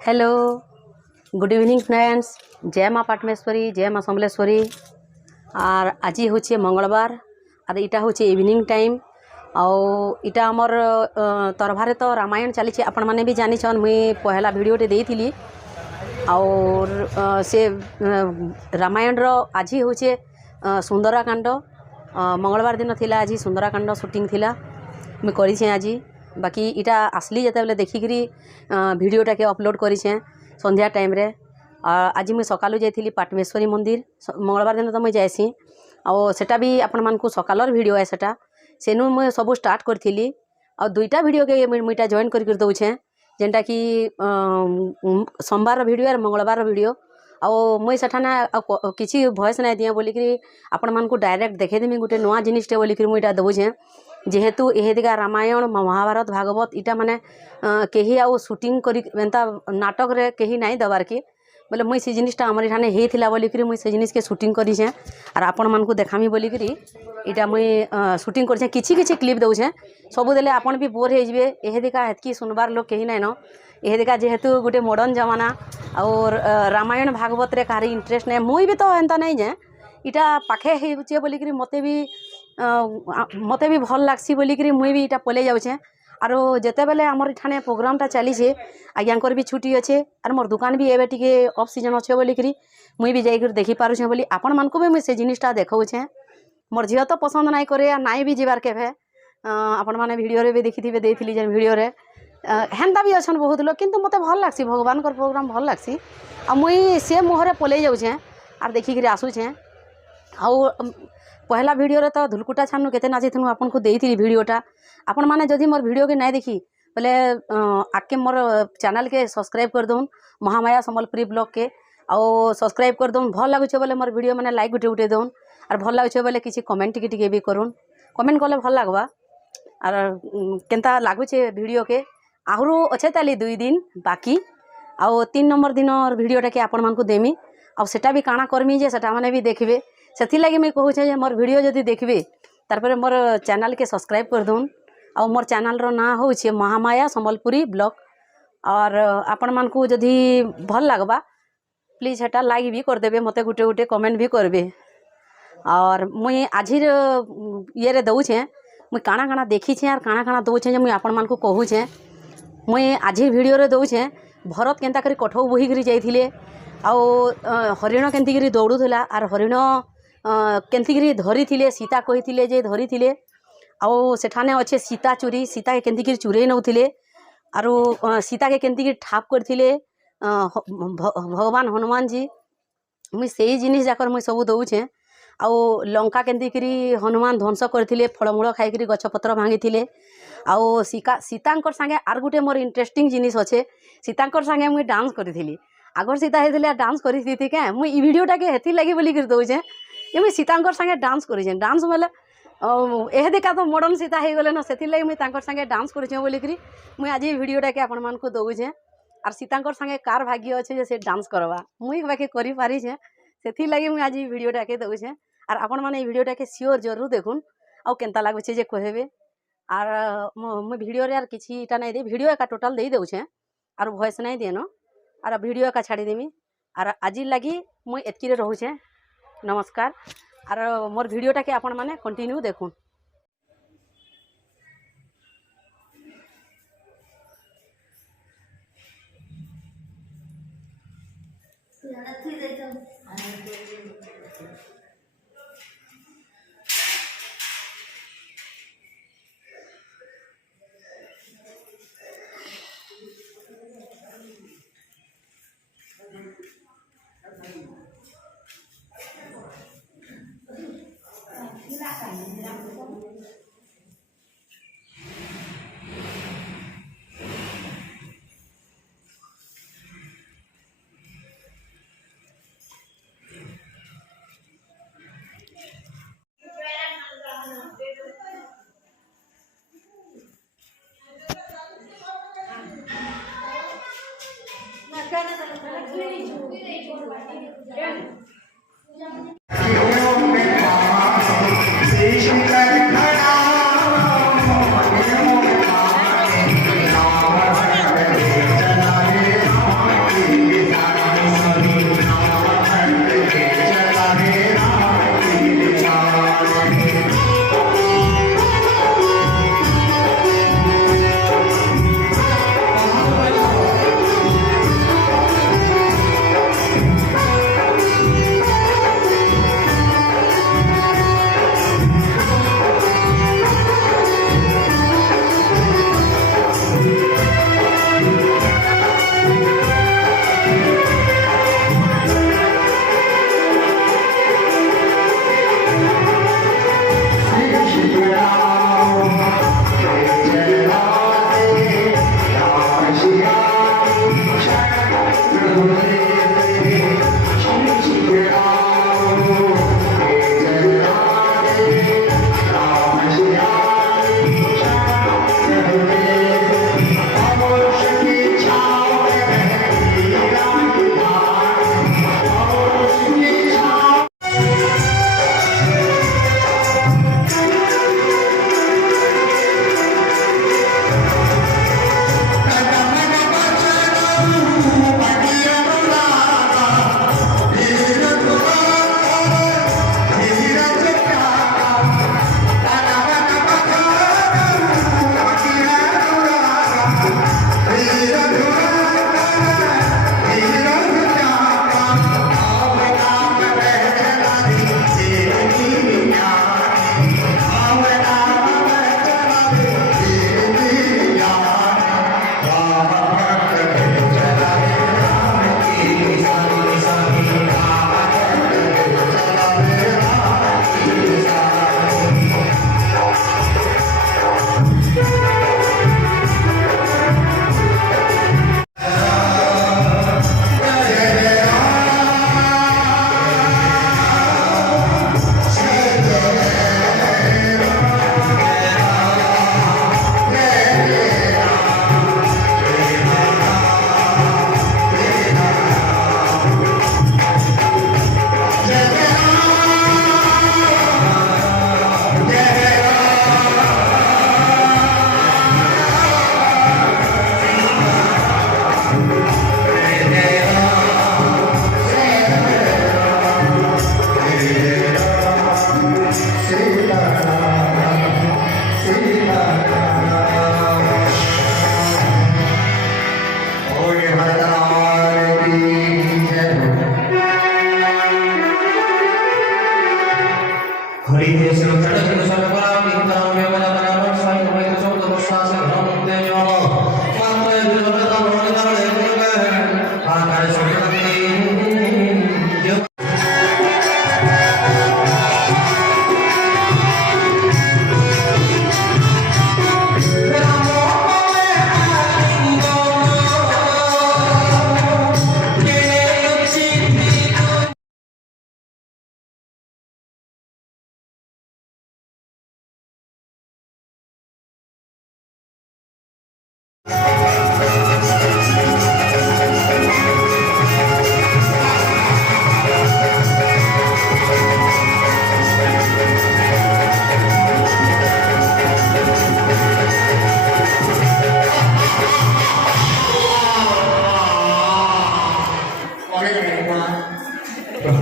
Hello good evening friends. जय माँ पाटमेश्वरी, जय माँ समलेश्वरी। और आज हूँ मंगलवार और इटा हूँ इवनिंग टाइम। इटा आमर तरभारे तो रामायण चली आपण मैंने भी जानी मुई पहला वीडियोटे देती और से रामायण रो आज हूँ सुंदराकांड। मंगलवार दिन थिला आज सुंदराकांड शूटिंग थिला मुई करी आज। बाकी इटा आसली जिते बेले देखिकी वीडियोटा के अपलोड करें संध्या टाइम रे। आज मुझे सकालू जाइली पाटमेश्वरी मंदिर। मंगलवार दिन तो मुझे जाएसी आटा भी आपण मानक सकालर वीडियो है सेटा सेनु मुझे सब स्टार्ट करी आ दुईटा वीडियो के मुईटा जॉइन कर दौचे जेनटा कि सोमवार वीडियो और मंगलवार वीडियो। मुई सेठाने किसी वॉइस ना दिए बोलिकी आपण मानक डायरेक्ट देखेदेमी गोटे नुआ जिनिसटे बोलिकी मुईटा दौचे। जेहेतु एहेदिका रामायण महाभारत भागवत इटा माने कहीं आउ शूटिंग करी एंता नाटक रे कहीं नहीं दबार कि बोले मुई से जिनिसटा आमर इठाने हेथिला बोलिकी मुई से जिनिस के शूटिंग करीछे और आपण मानकु देखामी बोलिकी इटा मुई शूटिंग करछे। किछि किछि क्लिप दौछे सबु देले आपण भी बोर हो जिवे। एहेदिका हेतकी सुनबार लोग कहीं नहीं न। एहेदिका जेहेतु गोटे मॉडर्न जमाना और रामायण भागवत रे कारी इंटरेस्ट नहीं। मुई भी तो एंता नहीं जे इटा पाखे होचे बोलिकी मते भी भल लागसी बोलिकी मुई भी इटा पले जाऊे। आरो जेते बेले आमर इठाने प्रोग्रामटा चलीछे आज्ञाकर भी छुट्टी अच्छे और मोर दुकान भी एबे टिके ऑफ सीजन अच्छे बोलिकी मुई भी जाइकर देखी पारुछे बोली आपण मानकु भी मुई से जिनिसटा देखाऊे। मोर झील तो पसंद नाई करे नाई भी जीवार केभे आपण माने वीडियो रे भी देखिथिबे देइथिली जे वीडियो रे हेन्ता भी अछन बहुत लोग किंतु मते भल लागसी भगवान कर प्रोग्राम भल लागसी आ मुई से मुहरे पले जाऊे और देखिक आसुचे। पहला वीडियो रे तो धुलकुटा छानु केते नाचिथनु आपन को देइथिली वीडियोटा। आपण माने जदि मोर वीडियो के नहीं देखी बोले आके मोर चैनल के सब्सक्राइब कर दउन महामाया संबलपुरी ब्लॉग के आउ सब्सक्राइब कर दउन। भल लागुछे बोले मोर वीडियो माने लाइक गुटे गुटे दउन और भल लागुछे बोले किसी कमेंट टिके भी करूँ। कमेंट कले भल लागबा और केनता लागुछे वीडियो के आहरु अच्छे ताली 2 दिन बाकी आउ 3 नंबर दिन वीडियोटा के आपण मानकु देमी आ सेटा भी काना करमी जे सेटा माने भी देखिबे। से लगे मुझे कहूँ मोर वीडियो जदि देखिए तारपर मोर चैनल के सब्सक्राइब कर दून। आ मोर चैनल रो ना हूँ महामाया संबलपुरी ब्लॉग और आपण मानकु जदि भल लागबा प्लीज हेटा लाइक भी करदेबे मते गुटे गुटे कमेंट भी करबे। और मुई आजिर ये रे दउछे मुई काना काना देखी और काना काना दउछे मुई आपण मानकु कहूछे। मुई आजिर वीडियो रे दउछे भरत केनता करी कठौ बोही करी जाइथिले आउ हरिण केनती करी दौड़ुथला और हरिण केनती धरी थिले सीता कही जे धरी थिले आउ सेठाने अच्छे सीता चोरी सीता के केनती चुरे नौथिले आरो सीता के केनती ठाप करथिले भगवान हनुमान जी। मुई सेही जिनिस जाकर मुई सब दउछे। आउ लंका केनती हनुमान ध्वंस करथिले फलमूल खाइकरी गछपत्र भांगी आउ सीतांकर संगे आर गुटे मोर इंटरेस्टिंग जिनिस अच्छे सीतांकर संगे मुई डांस करी आगर सीता होते डांस करी क्या मुई ई वीडियोटा के हेथि लगी बोली दउछे ये मुई सीतांकर संगे डांस करी डांस बोले एह देखा तो मॉडर्न सीता हो गले न से लगी मुई तांकर संगे डांस करी बोलिकी मुई आज वीडियोटा के आपण मानकु दउछे। और सीतांकर संगे कार भाग्य अच्छे जे से डांस करवा मुई बाकी करि पारिछे से लगी मुई आज वीडियोटा के दउछे। और आपण माने वीडियोटा के सियोर जरूर देखुन आउ केनता लागुछे जे कहबे। और मुई वीडियो रे यार किछि इटा नहीं दे वीडियो एका टोटल दे दउछे और वॉइस नहीं देनो और वीडियो का छाड़ी देमी। और आज लगी मुई एतकी रोचे नमस्कार। और मोर वीडियोटा के आपण माने कंटिन्यू देखुन।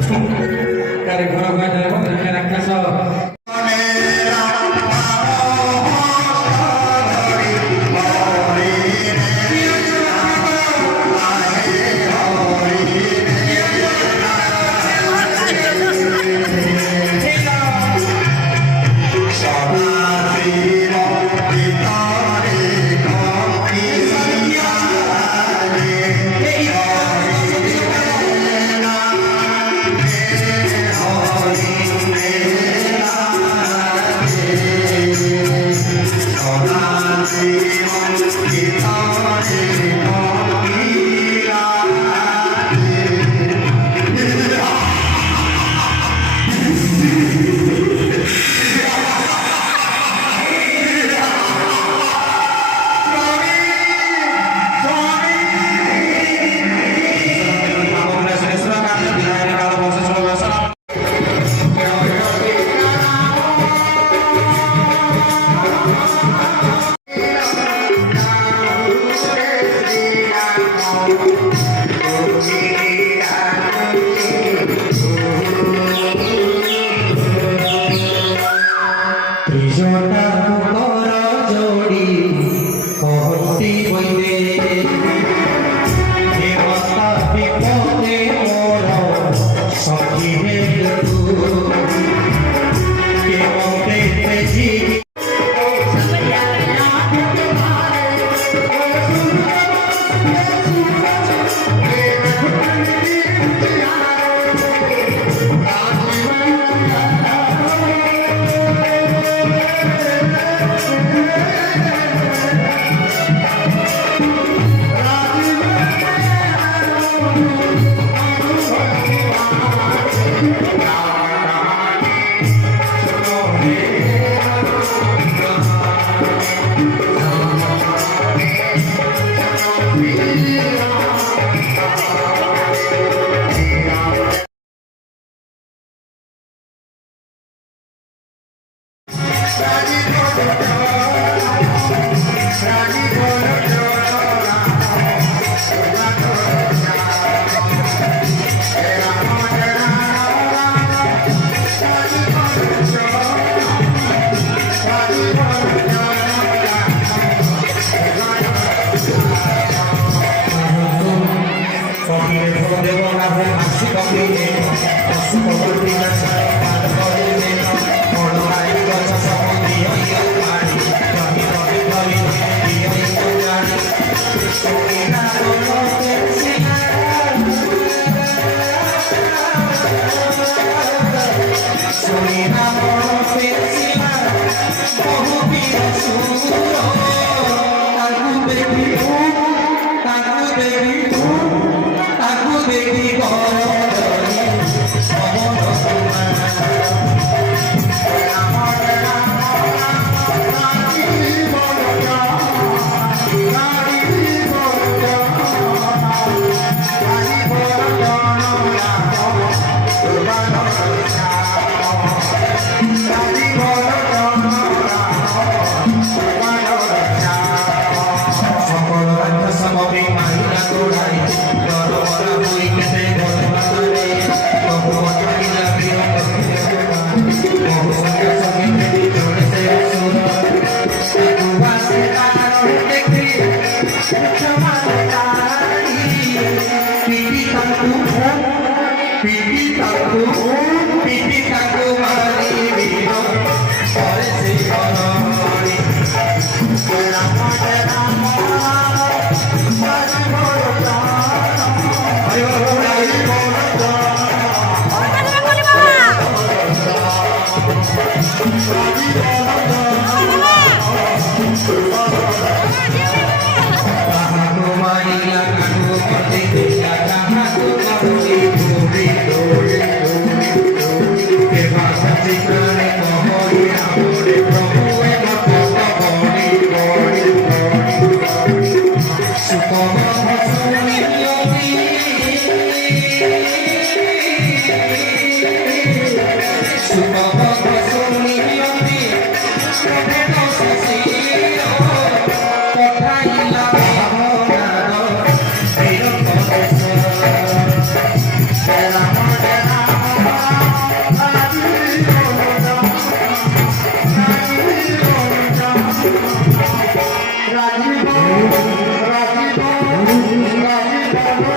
Dari Guru Bandara Pembangunan Raksasa. Thank you. Thank you.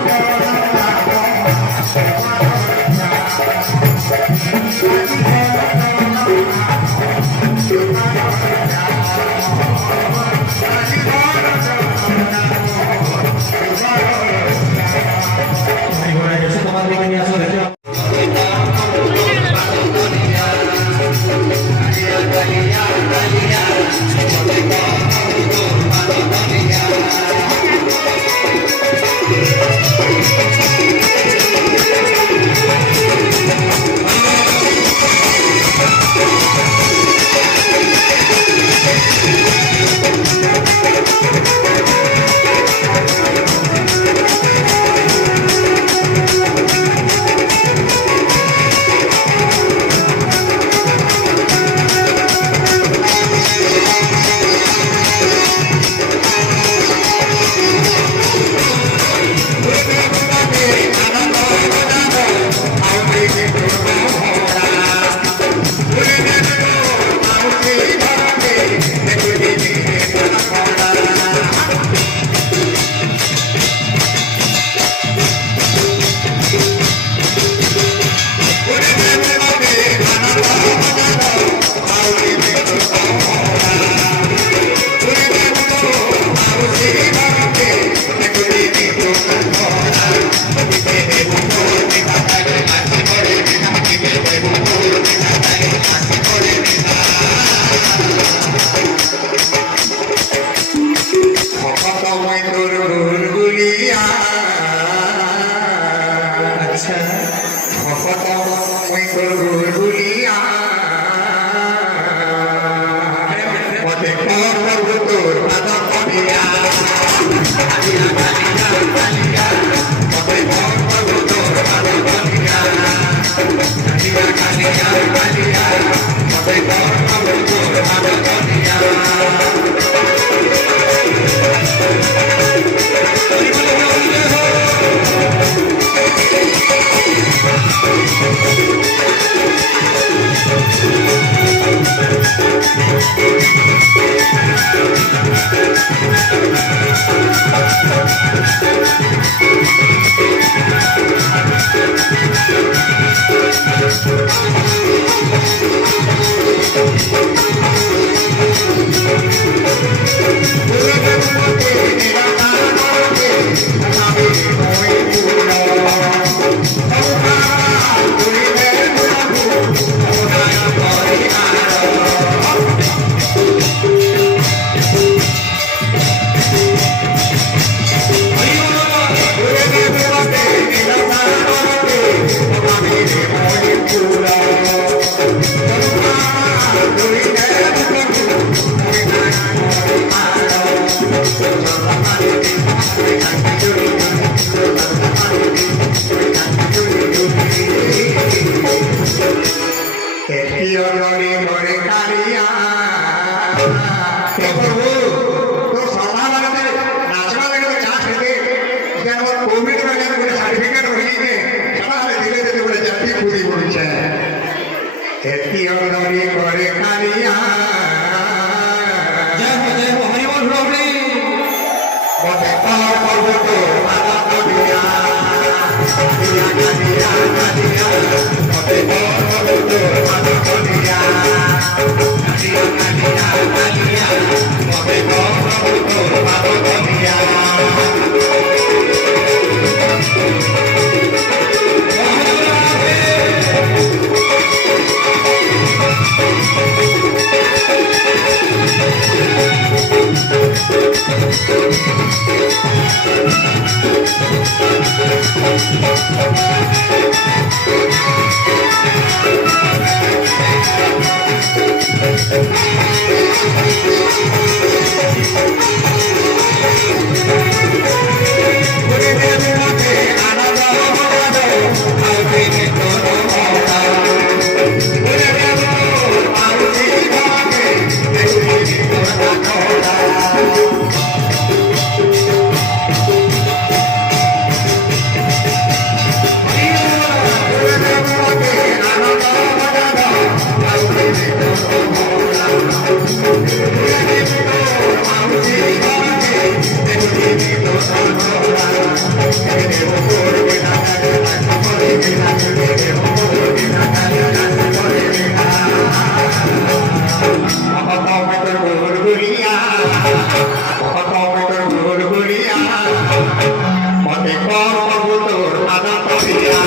মতে কর প্রভু তোর আদা করিয়া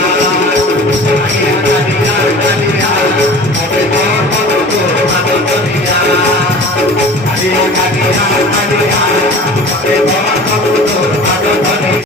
মতে কর প্রভু তোর আদা করিয়া কালিয়া কালিয়া কালিয়া মতে কর প্রভু তোর আদা করিয়া